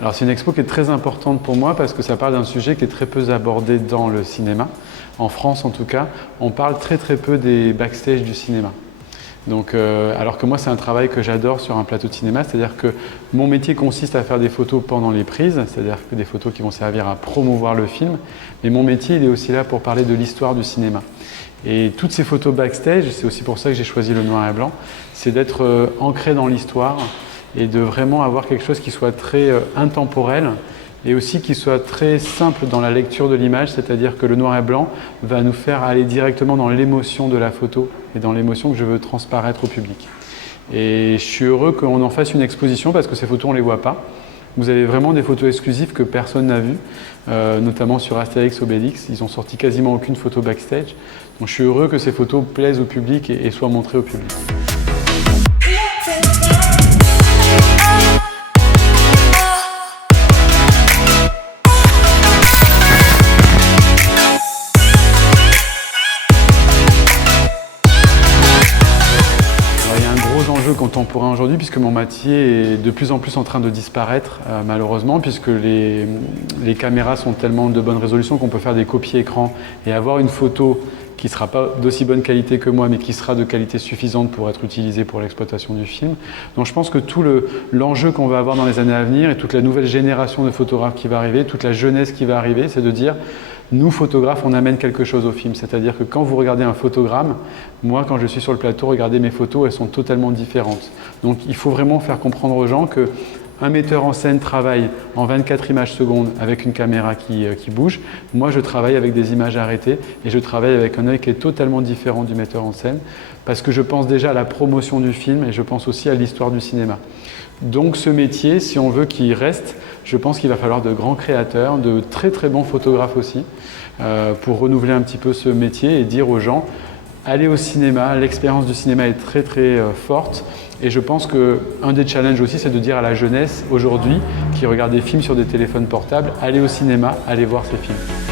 Alors c'est une expo qui est très importante pour moi parce que ça parle d'un sujet qui est très peu abordé dans le cinéma. En France en tout cas, on parle très peu des backstage du cinéma. Donc, alors que moi c'est un travail que j'adore sur un plateau de cinéma, c'est-à-dire que mon métier consiste à faire des photos pendant les prises, c'est-à-dire que des photos qui vont servir à promouvoir le film, mais mon métier il est aussi là pour parler de l'histoire du cinéma. Et toutes ces photos backstage, c'est aussi pour ça que j'ai choisi le noir et blanc, c'est d'être ancré dans l'histoire et de vraiment avoir quelque chose qui soit très intemporel et aussi qui soit très simple dans la lecture de l'image, c'est-à-dire que le noir et blanc va nous faire aller directement dans l'émotion de la photo et dans l'émotion que je veux transparaître au public. Et je suis heureux qu'on en fasse une exposition parce que ces photos on ne les voit pas. Vous avez vraiment des photos exclusives que personne n'a vues, notamment sur Astérix Obélix. Ils ont sorti quasiment aucune photo backstage. Donc je suis heureux que ces photos plaisent au public et soient montrées au public. Enjeu contemporain aujourd'hui puisque mon métier est de plus en plus en train de disparaître malheureusement puisque les caméras sont tellement de bonne résolution qu'on peut faire des copies écran et avoir une photo qui ne sera pas d'aussi bonne qualité que moi mais qui sera de qualité suffisante pour être utilisée pour l'exploitation du film. Donc je pense que tout l'enjeu qu'on va avoir dans les années à venir et toute la nouvelle génération de photographes qui va arriver, toute la jeunesse qui va arriver, c'est de dire nous, photographes, on amène quelque chose au film. C'est-à-dire que quand vous regardez un photogramme, moi, quand je suis sur le plateau, regardez mes photos, elles sont totalement différentes. Donc, il faut vraiment faire comprendre aux gens qu'un metteur en scène travaille en 24 images secondes avec une caméra qui bouge. Moi, je travaille avec des images arrêtées et je travaille avec un œil qui est totalement différent du metteur en scène parce que je pense déjà à la promotion du film et je pense aussi à l'histoire du cinéma. Donc ce métier, si on veut qu'il reste, je pense qu'il va falloir de grands créateurs, de très bons photographes aussi, pour renouveler un petit peu ce métier et dire aux gens, allez au cinéma, l'expérience du cinéma est très forte. Et je pense qu'un des challenges aussi, c'est de dire à la jeunesse aujourd'hui, qui regarde des films sur des téléphones portables, allez au cinéma, allez voir ces films.